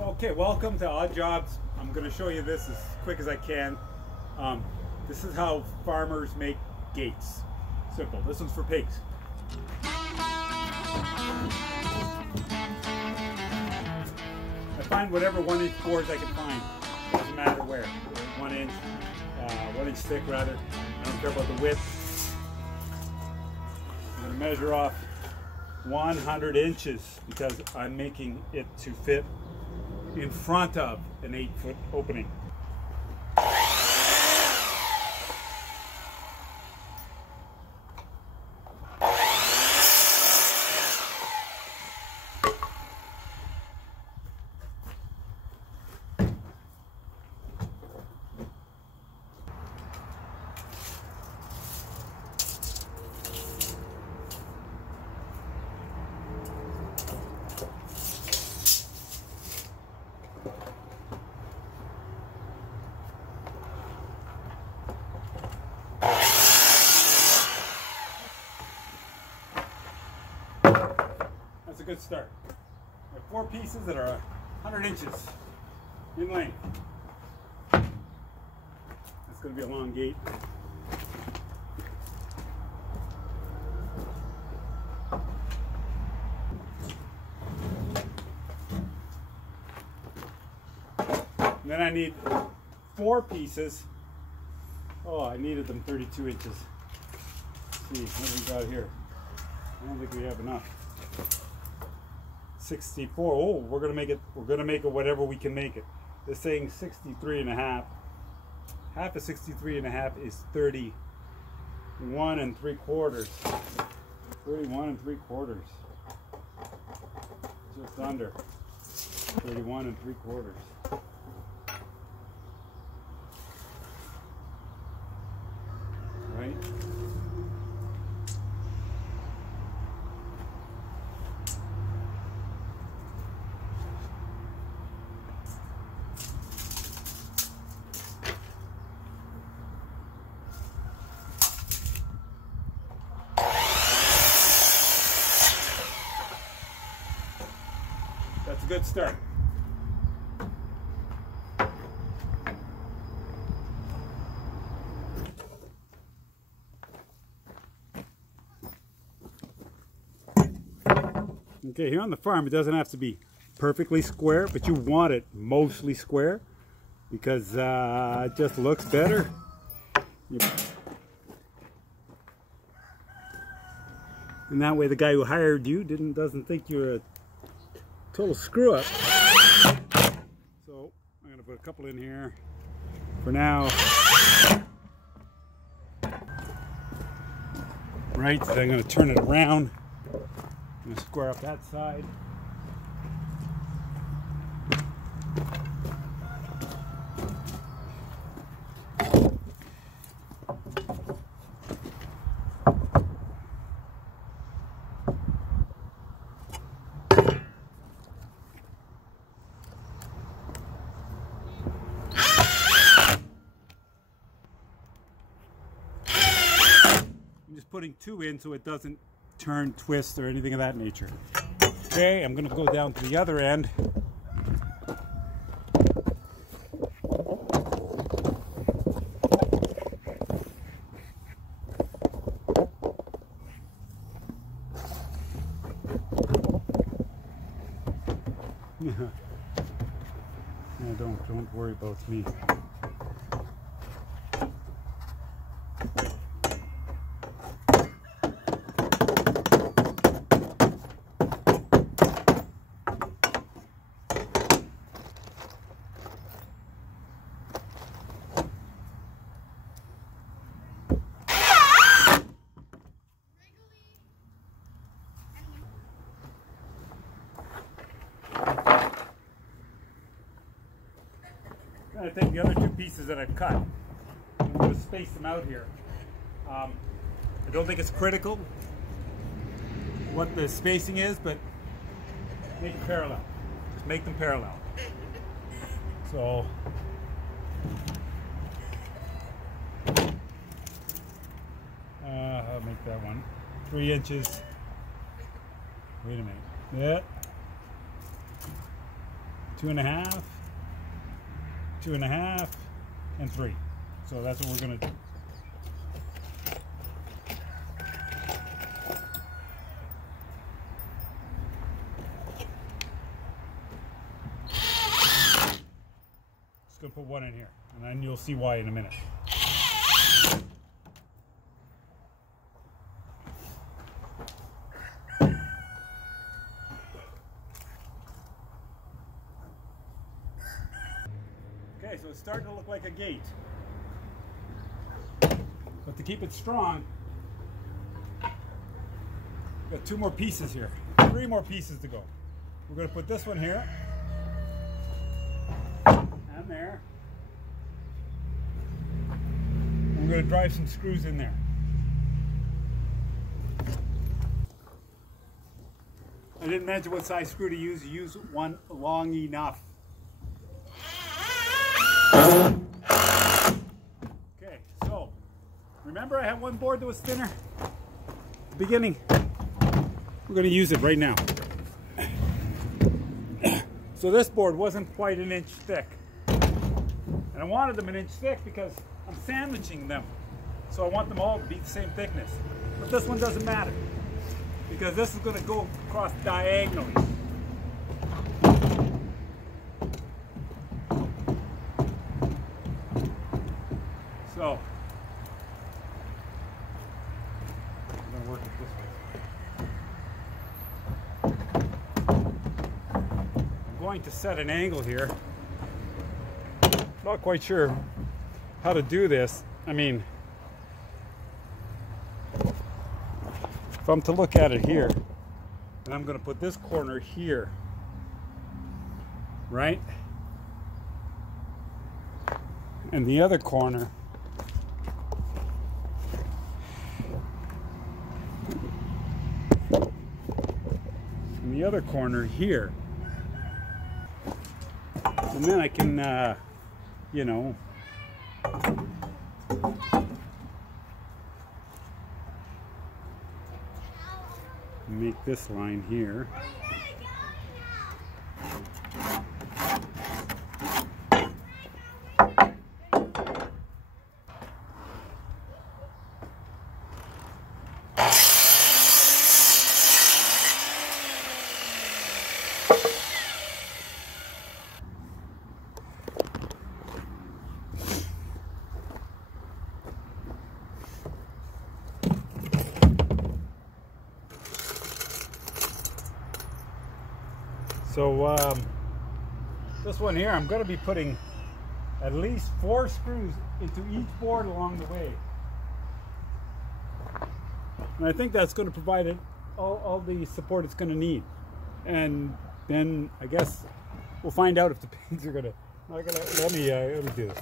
Okay, welcome to Odd Jobs. I'm going to show you this as quick as I can. This is how farmers make gates. Simple. This one's for pigs. I find whatever 1-inch boards I can find. Doesn't matter where. 1 inch, 1 inch thick rather. I don't care about the width. I'm going to measure off 100 inches because I'm making it to fit in front of an 8-foot opening. That's a good start. I have 4 pieces that are 100 inches in length. That's going to be a long gate. And then I need 4 pieces. Oh, I needed them 32 inches. Let's see, what do we got here? I don't think we have enough. 64. Oh, we're gonna make it whatever we can make it. They're saying 63 and a half. Half of 63 and a half is 31 and 3/4. 31 and 3/4. Just under 31 and 3/4. Right? That's a good start. Okay, here on the farm it doesn't have to be perfectly square, but you want it mostly square because it just looks better. And that way the guy who hired you doesn't think you're a total screw up. So I'm gonna put a couple in here for now. Right, so I'm gonna turn it around. I'm gonna square up that side. I'm just putting 2 in so it doesn't turn, twist, or anything of that nature. Okay, I'm going to go down to the other end. No, don't worry about me. I take the other 2 pieces that I've cut. I'm going to space them out here. I don't think it's critical what the spacing is, but make it parallel. Just make them parallel. So I'll make that one 3 inches. Wait a minute. Yeah. 2.5, 2.5, and 3. So that's what we're going to do. Just going to put one in here, and then you'll see why in a minute. Okay, so it's starting to look like a gate. But to keep it strong, got 2 more pieces here. 3 more pieces to go. We're going to put this one here. And there. And we're going to drive some screws in there. I didn't mention what size screw to use. Use one long enough. Okay, so remember I have one board that was thinner at the beginning. We're going to use it right now. So this board wasn't quite an inch thick, and I wanted them an inch thick because I'm sandwiching them, so I want them all to be the same thickness. But this one doesn't matter because this is going to go across diagonally. So, I'm going to work it this way. I'm going to set an angle here. Not quite sure how to do this. I mean, if I'm to look at it here, and I'm going to put this corner here, right? And the other corner here, and then I can you know, make this line here. So this one here, I'm going to be putting at least 4 screws into each board along the way. And I think that's going to provide it all the support it's going to need. And then I guess we'll find out if the pins are going to... Let me do this.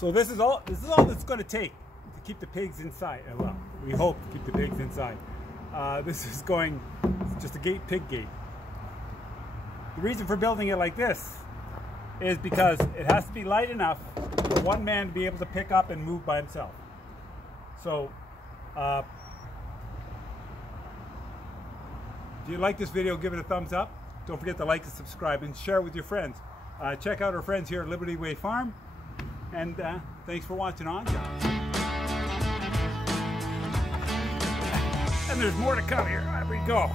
So this is all that's going to take to keep the pigs inside. Well, we hope to keep the pigs inside. This is going just a pig gate. The reason for building it like this is because it has to be light enough for one man to be able to pick up and move by himself. So, if you like this video, give it a thumbs up. Don't forget to like and subscribe and share it with your friends. Check out our friends here at Liberty Way Farm. And thanks for watching on. And there's more to come here. Here we go.